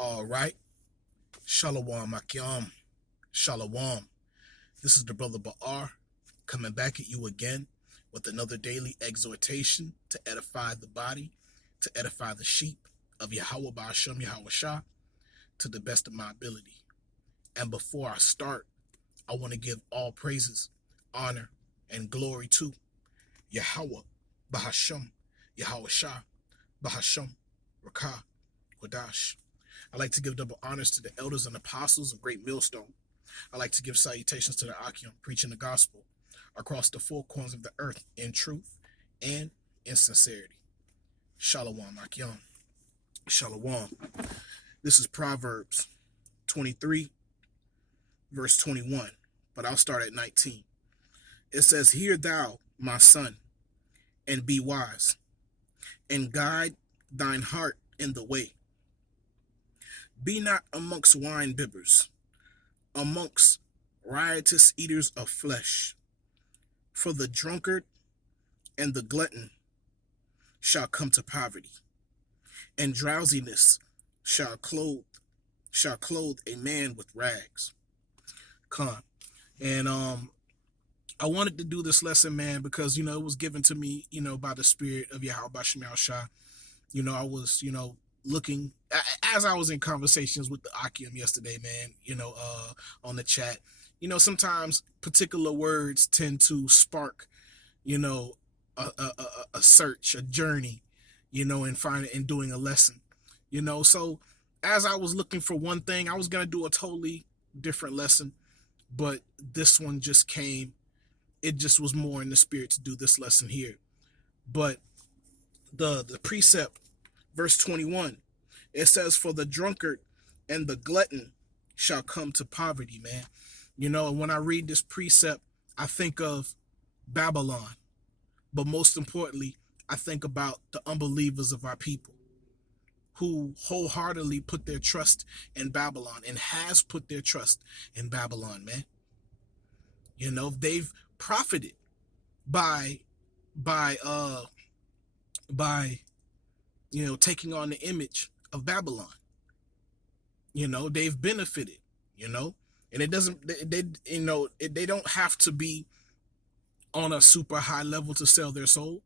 All right. Shalom Akyam. Shalom. This is the brother Ba'ar coming back at you again with another daily exhortation to edify the body, to edify the sheep of Yahweh Ba'ashem Yahweh Shah to the best of my ability. And before I start, I want to give all praises, honor, and glory to Yahweh Ba'ashem Yahweh Shah Ba'ashem Rakah Kodash. I like to give double honors to the elders and apostles of Great Millstone. I like to give salutations to the Akim, preaching the gospel across the four corners of the earth in truth and in sincerity. Shalom Akim. Shalom. This is Proverbs 23, verse 21, but I'll start at 19. It says, "Hear thou, my son, and be wise, and guide thine heart in the way. Be not amongst wine bibbers, amongst riotous eaters of flesh. For the drunkard and the glutton shall come to poverty, and drowsiness shall clothe a man with rags." Con. And I wanted to do this lesson, man, because it was given to me, by the spirit of Yahweh Bashim Shah. I was, looking as I was in conversations with the Akim yesterday, man, on the chat. Sometimes particular words tend to spark, a search, a journey, and doing a lesson, So as I was looking for one thing, I was going to do a totally different lesson, but this one just came. It just was more in the spirit to do this lesson here. But the precept, verse 21, it says, "For the drunkard and the glutton shall come to poverty," man. And when I read this precept, I think of Babylon. But most importantly, I think about the unbelievers of our people who wholeheartedly put their trust in Babylon and has put their trust in Babylon, man. They've profited by taking on the image of Babylon. They've benefited, and it doesn't, they don't have to be on a super high level to sell their soul.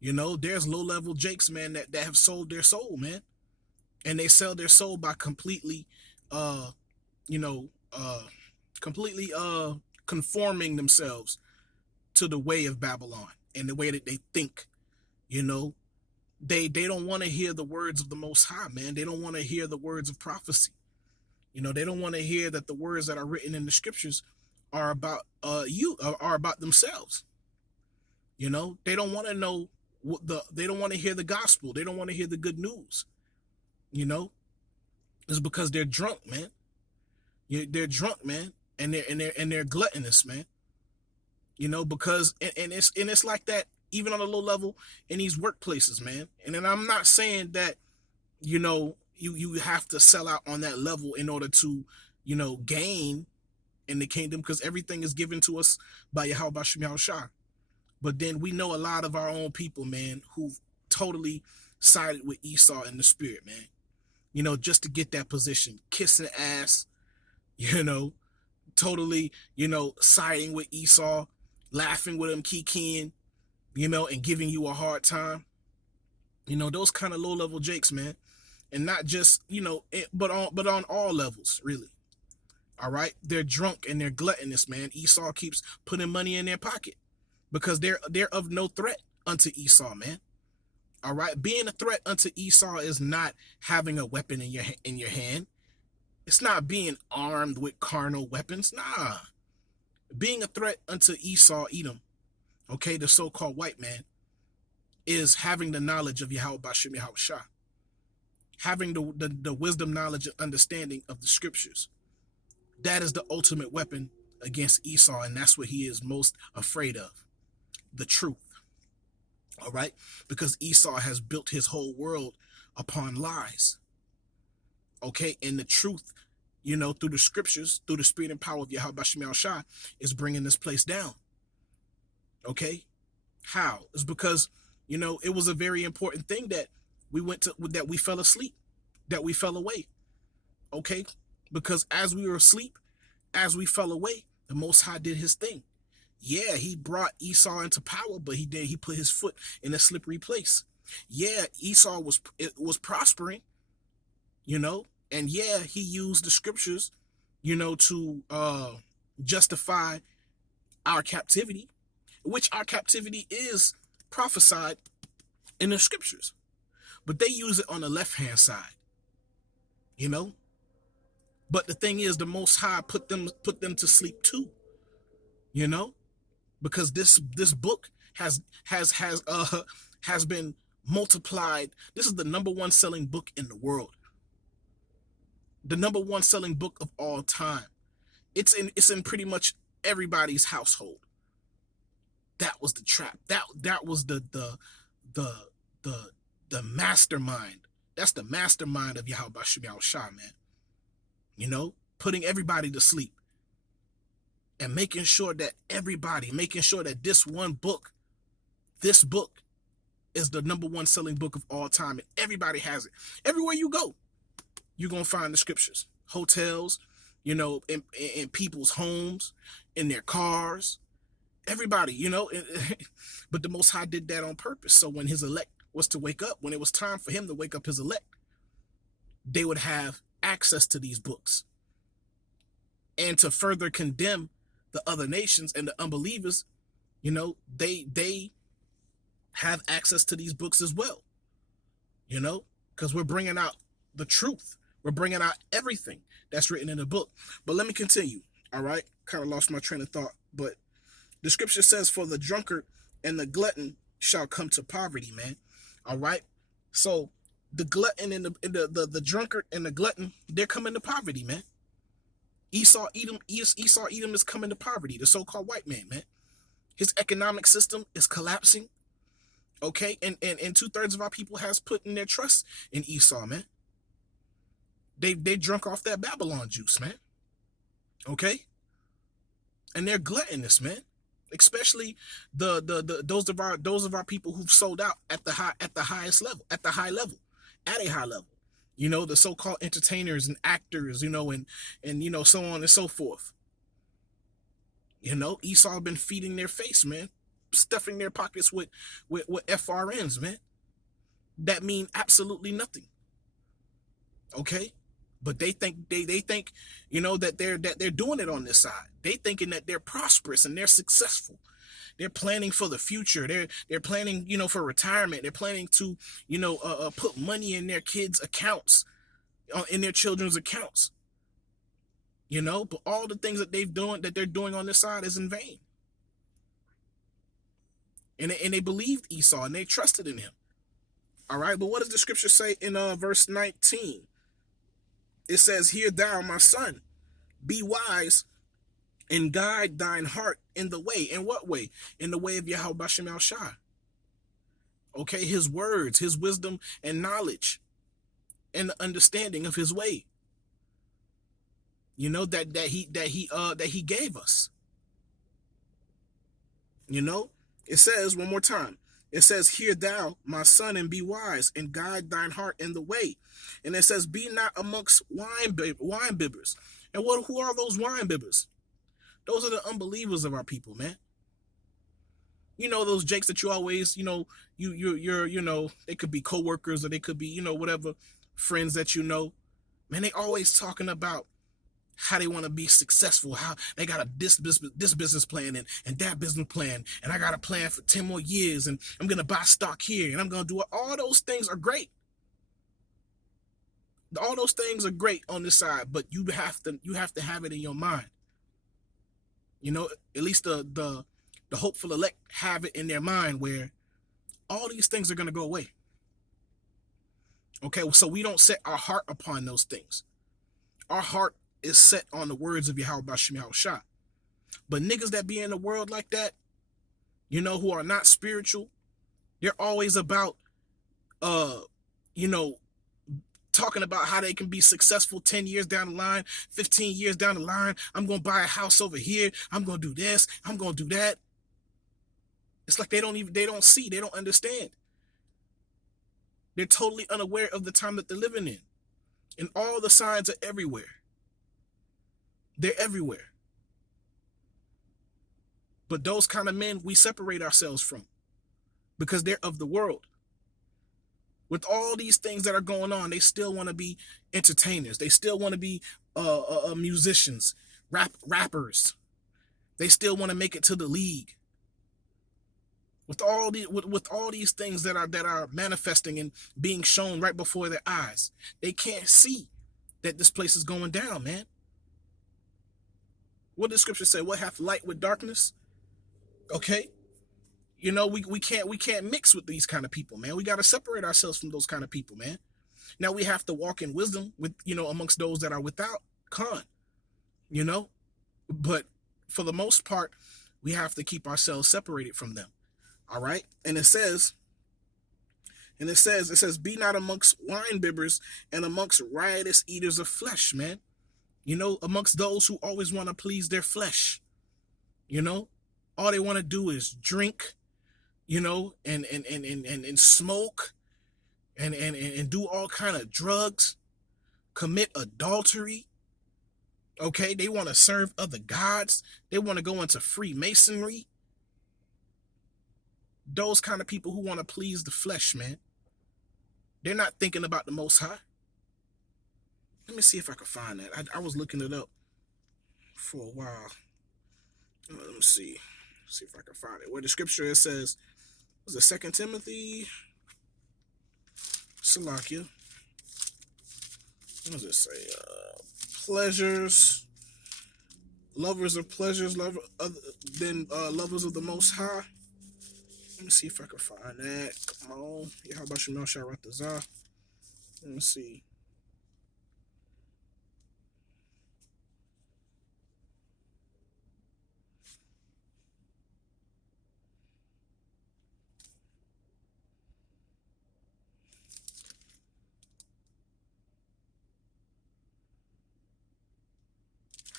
There's low level jakes, man, that have sold their soul, man. And they sell their soul by completely conforming themselves to the way of Babylon and the way that they think. They don't want to hear the words of the Most High, man. They don't want to hear the words of prophecy. They don't want to hear that the words that are written in the scriptures are about are about themselves. They don't want to know they don't want to hear the gospel. They don't want to hear the good news. It's because they're drunk, man. They're drunk, man, and they're gluttonous, man. Because it's like that even on a low level in these workplaces, man. And then I'm not saying that you have to sell out on that level in order to gain in the kingdom, because everything is given to us by Yahweh Bashim Yahweh Shah. But then we know a lot of our own people, man, who've totally sided with Esau in the spirit, man. Just to get that position, kissing ass, totally, siding with Esau, laughing with him, kikiing, and giving you a hard time. Those kind of low-level jakes, man. And not just, but on all levels, really. All right? They're drunk and they're gluttonous, man. Esau keeps putting money in their pocket because they're of no threat unto Esau, man. All right? Being a threat unto Esau is not having a weapon in your hand. It's not being armed with carnal weapons. Nah. Being a threat unto Esau, Edom, okay, the so-called white man, is having the knowledge of Yahweh Bashim Yahweh Shah. Having the wisdom, knowledge, and understanding of the scriptures. That is the ultimate weapon against Esau, and that's what he is most afraid of. The truth. All right? Because Esau has built his whole world upon lies. Okay? And the truth, through the scriptures, through the spirit and power of Yahweh Bashim Yahweh Shah, is bringing this place down. Okay? How? It's because, it was a very important thing that we fell asleep, that we fell away. Okay? Because as we were asleep, as we fell away, the Most High did his thing. Yeah, he brought Esau into power, but he put his foot in a slippery place. Yeah, Esau was prospering, you know, and yeah, he used the scriptures, to justify our captivity, which our captivity is prophesied in the scriptures. But they use it on the left hand side, you know. But the thing is, the Most High put them to sleep too, you know, because this book has been multiplied. This is the number one selling book in the world, the number one selling book of all time. It's in pretty much everybody's household. That was the trap. That was the the the mastermind. That's the mastermind of Yahweh Bashim Shah, man. You know, putting everybody to sleep and making sure that this one book, this book is the number one selling book of all time, and everybody has it. Everywhere you go, you're gonna find the scriptures. Hotels, in people's homes, in their cars, everybody, but the Most High did that on purpose. So when his elect was to wake up, when it was time for him to wake up his elect, they would have access to these books. And to further condemn the other nations and the unbelievers, they have access to these books as well, because we're bringing out the truth. We're bringing out everything that's written in the book. But let me continue, all right? Kind of lost my train of thought, but the scripture says, for the drunkard and the glutton shall come to poverty, man. All right? So the glutton and the drunkard and the glutton, they're coming to poverty, man. Esau Edom is coming to poverty, the so-called white man. His economic system is collapsing. Okay? And 2/3 of our people has put in their trust in Esau, man. They drunk off that Babylon juice, man. Okay? And they're gluttonous, man. Especially those of our people who've sold out at the high level, at a high level. The so-called entertainers and actors, and so on and so forth. Esau been feeding their face, man, stuffing their pockets with FRNs, man, that mean absolutely nothing. Okay, but they think that they're doing it on this side. They thinking that they're prosperous and they're successful. They're planning for the future. They're planning, for retirement. They're planning to, put money in their kids' accounts, in their children's accounts. But all the things that they're doing on this side is in vain. And they believed Esau and they trusted in him. All right, but what does the scripture say in verse 19? It says, "Hear thou, my son, be wise and guide thine heart in the way." In what way? In the way of Yahweh Bashim Shah. Okay, his words, his wisdom and knowledge, and the understanding of his way. That he gave us. It says one more time. It says, "Hear thou, my son, and be wise, and guide thine heart in the way." And it says, "Be not amongst wine bibbers." And who are those wine bibbers? Those are the unbelievers of our people, man. Those jakes that you always, you're they could be co-workers or they could be, whatever, friends that man, they always talking about how they want to be successful, how they got this business plan and that business plan, and I got a plan for 10 more years, and I'm going to buy stock here, and I'm going to do it. All those things are great. All those things are great on this side, but you have to have it in your mind. At least the hopeful elect have it in their mind where all these things are going to go away. Okay, so we don't set our heart upon those things. Our heart is set on the words of Yahweh Bashim Shah. But niggas that be in the world like that, who are not spiritual, they're always about, talking about how they can be successful 10 years down the line, 15 years down the line. I'm going to buy a house over here. I'm going to do this. I'm going to do that. It's like they don't see, they don't understand. They're totally unaware of the time that they're living in. And all the signs are everywhere. They're everywhere. But those kind of men we separate ourselves from because they're of the world. With all these things that are going on, they still want to be entertainers. They still want to be musicians, rappers. They still want to make it to the league. With all these things that are manifesting and being shown right before their eyes, they can't see that this place is going down, man. What does scripture say? What hath light with darkness? Okay. You know, we can't mix with these kind of people, man. We got to separate ourselves from those kind of people, man. Now we have to walk in wisdom with, amongst those that are without con, but for the most part, we have to keep ourselves separated from them. All right. And it says, be not amongst wine bibbers and amongst riotous eaters of flesh, man. Amongst those who always want to please their flesh. All they want to do is drink, and smoke and do all kind of drugs, commit adultery. Okay, they want to serve other gods. They want to go into Freemasonry. Those kind of people who want to please the flesh, man. They're not thinking about the Most High. Let me see if I can find that. I was looking it up for a while. Let me see. See if I can find it. Where the scripture it says, was it 2 Timothy? Salakia. What does it say? Pleasures. Lovers of pleasures, lovers of the Most High. Let me see if I can find that. Come on. Yeah, how about you, Mel Sharatazah? Let me see.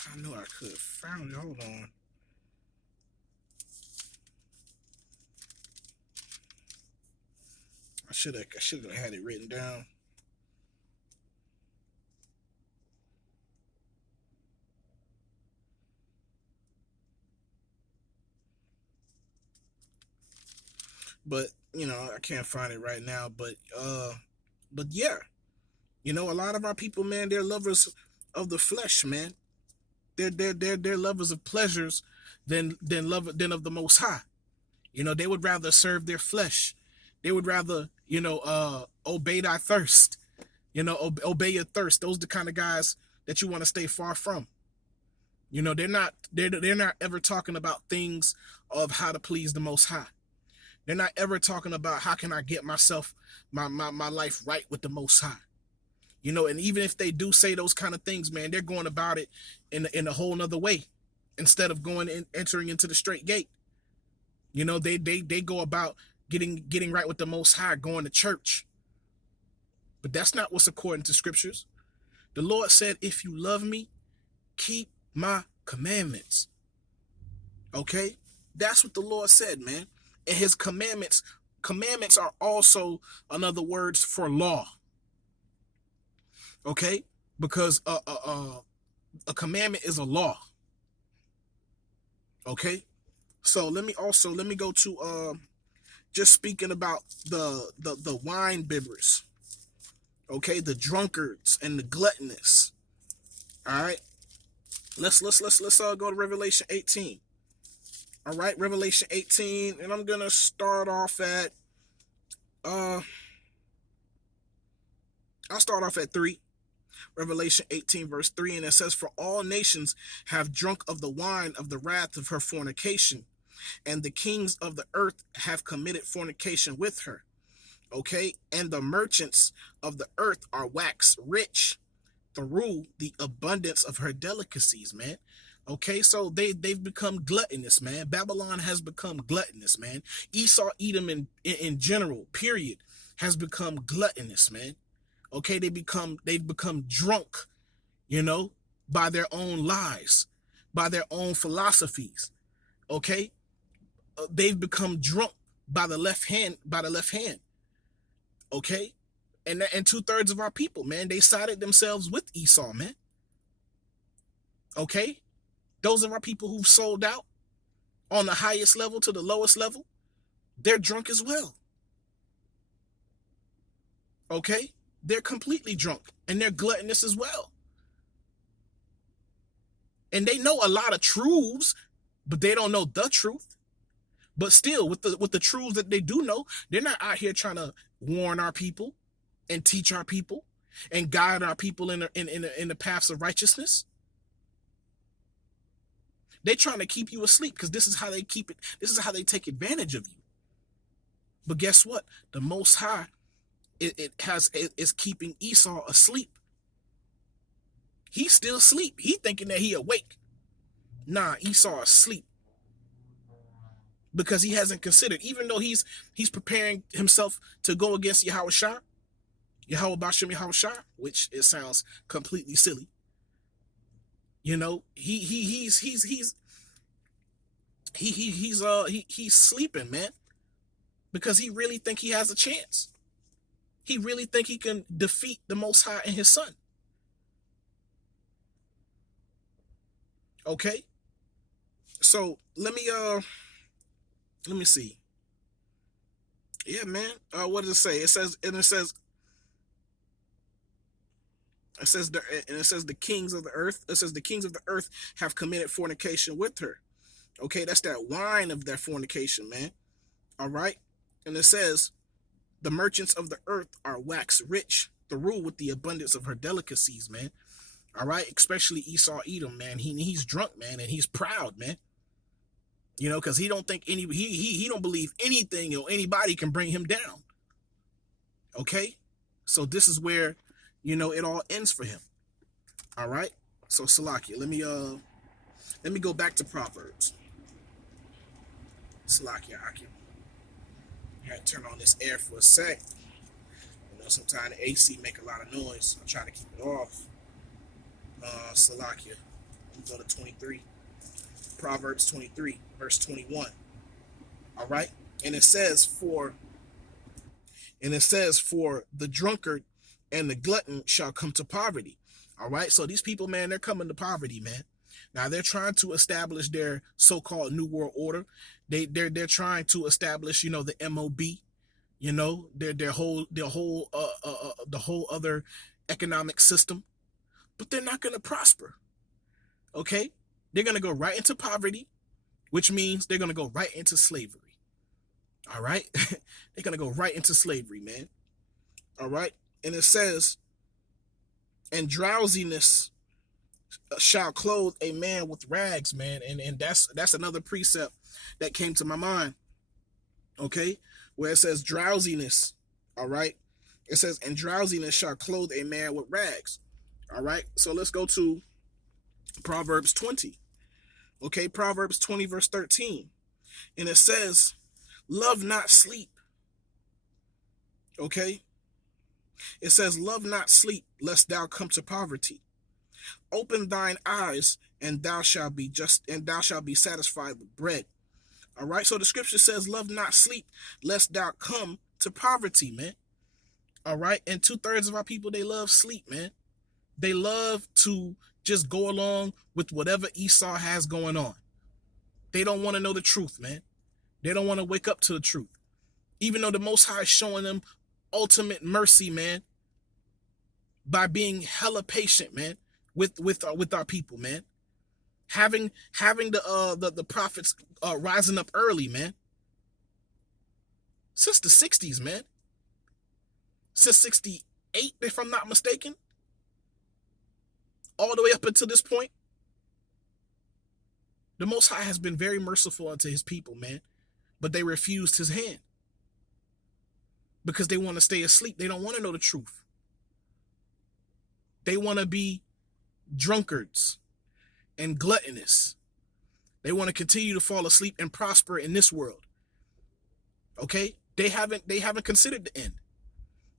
I knew I could have found it. Hold on. I should have had it written down. But I can't find it right now. But yeah, a lot of our people, man, they're lovers of the flesh, man. They're lovers of pleasures than of the Most High. They would rather serve their flesh. They would rather obey thy thirst. Obey your thirst. Those are the kind of guys that you want to stay far from. They're not ever talking about things of how to please the Most High. They're not ever talking about how can I get myself my life right with the Most High. And even if they do say those kind of things, man, they're going about it in a whole nother way instead of entering into the straight gate. They go about getting right with the Most High, going to church. But that's not what's according to scriptures. The Lord said, if you love me, keep my commandments. Okay? That's what the Lord said, man. And his commandments are also another words for law. Okay? Because a commandment is a law. Okay? So let me go to just speaking about the wine bibbers. Okay, the drunkards and the gluttonous. All right. Let's go to Revelation 18. All right, Revelation 18, and I'm gonna start off at I'll start off at 3. Revelation 18, verse 3, and it says, for all nations have drunk of the wine of the wrath of her fornication, and the kings of the earth have committed fornication with her. Okay, and the merchants of the earth are waxed rich through the abundance of her delicacies, man. Okay, so they've become gluttonous, man. Babylon has become gluttonous, man. Esau, Edom in general, period, has become gluttonous, man. Okay, they've become drunk, by their own lies, by their own philosophies. Okay, they've become drunk by the left hand. Okay, And 2/3 of our people, man, they sided themselves with Esau, man. Okay? Those of our people who've sold out on the highest level to the lowest level, they're drunk as well. Okay? They're completely drunk, and they're gluttonous as well. And they know a lot of truths, but they don't know the truth. But still, with the truths that they do know, they're not out here trying to warn our people and teach our people and guide our people in the paths of righteousness. They're trying to keep you asleep because this is how they keep it. This is how they take advantage of you. But guess what? The Most High, is keeping Esau asleep. He's still asleep. He thinking that he awake. Nah, Esau asleep. Because he hasn't considered, even though he's preparing himself to go against Yahweh Bashem Yahweh, which it sounds completely silly. You know, he's sleeping, man, because he really think he has a chance. He really think he can defeat the Most High and his son. Okay, so let me see. Yeah, man. What does it say? It says the kings of the earth. It says the kings of the earth have committed fornication with her. Okay, that's that wine of their fornication, man. All right, and it says the merchants of the earth are wax rich through with the abundance of her delicacies, man. All right, especially Esau Edom, man. He's drunk, man, and he's proud, man. You know, because he don't think he don't believe anything or anybody can bring him down. Okay, so this is where, you know, it all ends for him. All right, so Salakia, let me go back to Proverbs. Salakia, I had to turn on this air for a sec. You know, sometimes the AC make a lot of noise. I'm trying to keep it off. Salakia, let me go to 23. Proverbs 23, verse 21. All right, and it says for the drunkard and the glutton shall come to poverty. All right, so these people, man, they're coming to poverty, man. Now they're trying to establish their so-called New World Order. They're trying to establish, you know, the MOB, you know, the whole other economic system, but they're not going to prosper. Okay, they're going to go right into poverty, which means they're going to go right into slavery. All right, they're going to go right into slavery, man. All right, and it says, and drowsiness shall clothe a man with rags, man. And that's another precept that came to my mind. Okay, where it says drowsiness. All right, it says, and drowsiness shall clothe a man with rags. All right, so let's go to Proverbs 20. Okay, Proverbs 20, verse 13. And it says, love not sleep. Okay, it says, love not sleep, lest thou come to poverty. Open thine eyes, and thou shalt be satisfied with bread. All right, so the scripture says, love not sleep, lest thou come to poverty, man. All right, and 2/3 of our people, they love sleep, man. They love to just go along with whatever Esau has going on. They don't want to know the truth, man. They don't want to wake up to the truth. Even though the Most High is showing them ultimate mercy, man, by being hella patient, man, with our people, man. Having the prophets rising up early, man. Since the 60s, man. Since 68, if I'm not mistaken. All the way up until this point. The Most High has been very merciful unto his people, man. But they refused his hand. Because they want to stay asleep. They don't want to know the truth. They want to be drunkards and gluttonous. They want to continue to fall asleep and prosper in this world. Okay? They haven't considered the end.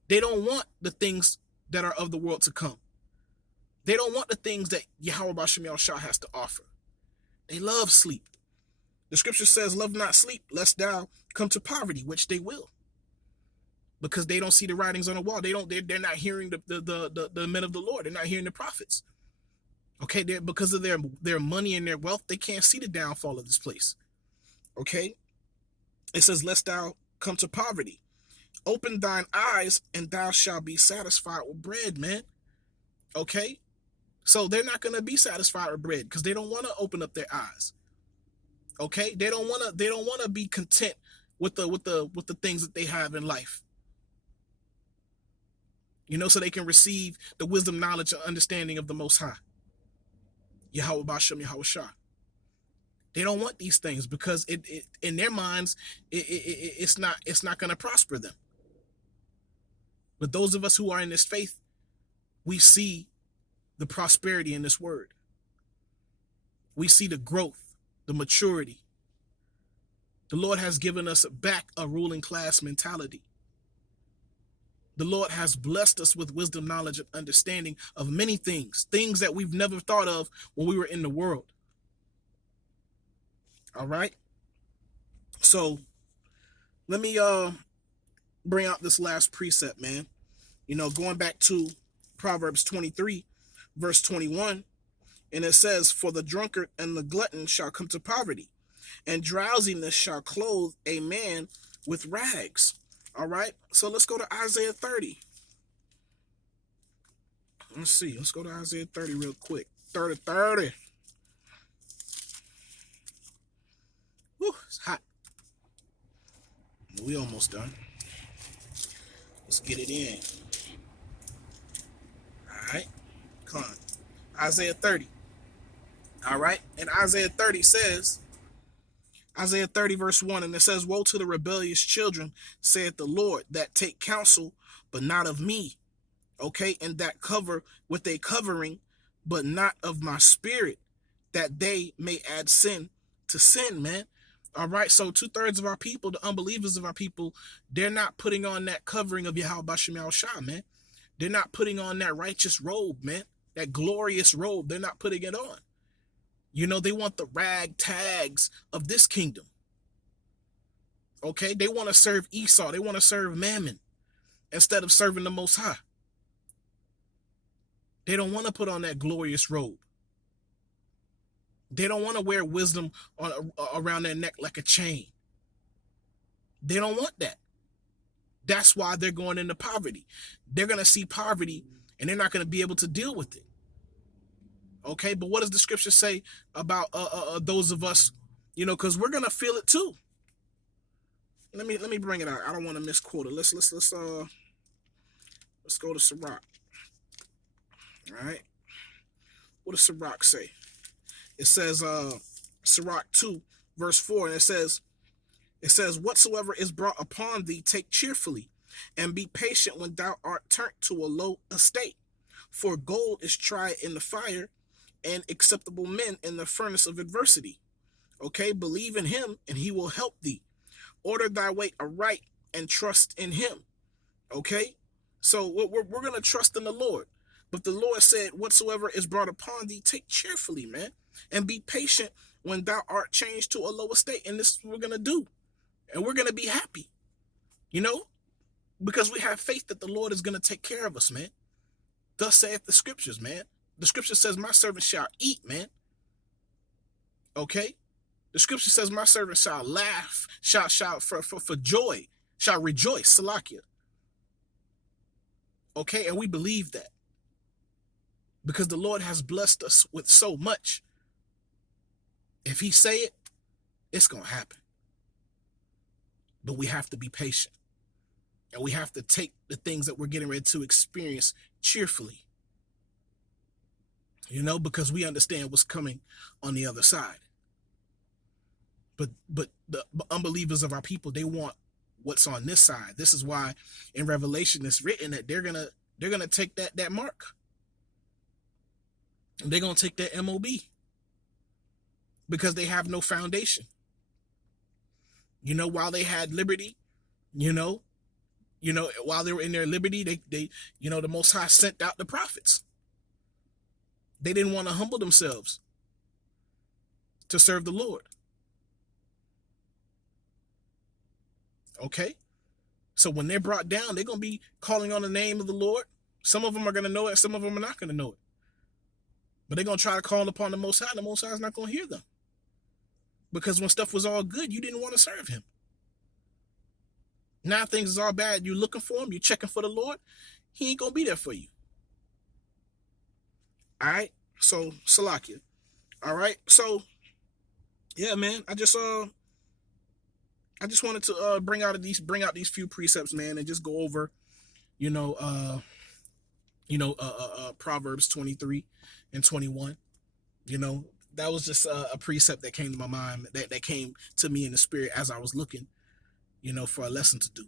They don't want the things that are of the world to come. They don't want the things that Yahweh Bashem Yahushua has to offer. They love sleep. The scripture says, love not sleep, lest thou come to poverty, which they will. because they don't see the writings on the wall. They're not hearing the men of the Lord. They're not hearing the prophets. Okay, because of their money and their wealth, they can't see the downfall of this place. Okay, it says, "Lest thou come to poverty, open thine eyes, and thou shalt be satisfied with bread," man. Okay, so they're not gonna be satisfied with bread because they don't want to open up their eyes. Okay, they don't want to be content with the things that they have in life. So they can receive the wisdom, knowledge, and understanding of the Most High. Yahweh Bashem, Yahweh Shah. They don't want these things because it in their minds it's not going to prosper them. But those of us who are in this faith, we see the prosperity in this word. We see the growth, the maturity. The Lord has given us back a ruling class mentality. The Lord has blessed us with wisdom, knowledge, and understanding of many things that we've never thought of when we were in the world. All right. So let me bring out this last precept, man. Going back to Proverbs 23, verse 21, and it says, "For the drunkard and the glutton shall come to poverty, and drowsiness shall clothe a man with rags." All right. So let's go to Isaiah 30. Let's see. Let's go to Isaiah 30 real quick. 30. Whew, it's hot. We almost done. Let's get it in. All right. Come on. Isaiah 30. All right. And Isaiah 30 says, Isaiah 30 verse 1, and it says, "Woe to the rebellious children, saith the Lord, that take counsel, but not of me. Okay. And that cover with a covering, but not of my spirit, that they may add sin to sin," man. All right. So 2/3 of our people, the unbelievers of our people, they're not putting on that covering of Yahweh Bashem Yahushua, man. They're not putting on that righteous robe, man. That glorious robe. They're not putting it on. They want the rag tags of this kingdom. Okay. They want to serve Esau. They want to serve Mammon instead of serving the Most High. They don't want to put on that glorious robe. They don't want to wear wisdom around their neck like a chain. They don't want that. That's why they're going into poverty. They're going to see poverty and they're not going to be able to deal with it. Okay, but what does the scripture say about those of us, because we're going to feel it too. Let me bring it out. I don't want to misquote it. Let's go to Sirach. All right. What does Sirach say? It says Sirach 2 verse 4, and it says, "Whatsoever is brought upon thee, take cheerfully, and be patient when thou art turned to a low estate. For gold is tried in the fire, and acceptable men in the furnace of adversity." Okay, believe in him, and he will help thee. Order thy way aright, and trust in him. Okay, so we're going to trust in the Lord. But the Lord said, "Whatsoever is brought upon thee, take cheerfully, man, and be patient when thou art changed to a low estate." And this is what we're going to do. And we're going to be happy, because we have faith that the Lord is going to take care of us, man. Thus saith the scriptures, man. The scripture says, "My servant shall eat," man. Okay? The scripture says, "My servant shall laugh, shall shout for joy, shall rejoice," Salakia. Okay? And we believe that. Because the Lord has blessed us with so much. If he say it, it's going to happen. But we have to be patient. And we have to take the things that we're getting ready to experience cheerfully. Because we understand what's coming on the other side. But the unbelievers of our people, they want what's on this side. This is why in Revelation it's written that they're gonna take that mark. And they're gonna take that MOB. Because they have no foundation. While they had liberty, while they were in their liberty, they the Most High sent out the prophets. They didn't want to humble themselves to serve the Lord. Okay? So when they're brought down, they're going to be calling on the name of the Lord. Some of them are going to know it. Some of them are not going to know it. But they're going to try to call upon the Most High. The Most High is not going to hear them. Because when stuff was all good, you didn't want to serve him. Now things is all bad. You're looking for him. You're checking for the Lord. He ain't going to be there for you. All right. So, Salakia. All right. So, yeah, man. I just wanted to bring out these few precepts, man, and just go over, Proverbs 23 and 21. That was just a precept that came to my mind, that came to me in the spirit as I was looking, for a lesson to do,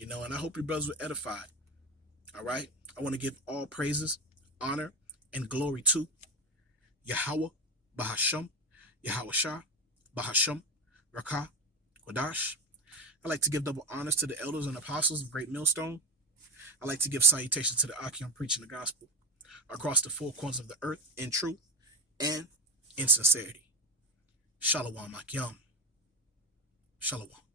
and I hope your brothers were edified. All right. I want to give all praises, honor, and glory to Yahweh, Bahasham, Yahweh Shah, Bahasham, Rakah, Kodash. I like to give double honors to the elders and apostles of Great Millstone. I like to give salutations to the Akim preaching the gospel across the four corners of the earth in truth and in sincerity. Shalom Akim. Shalom.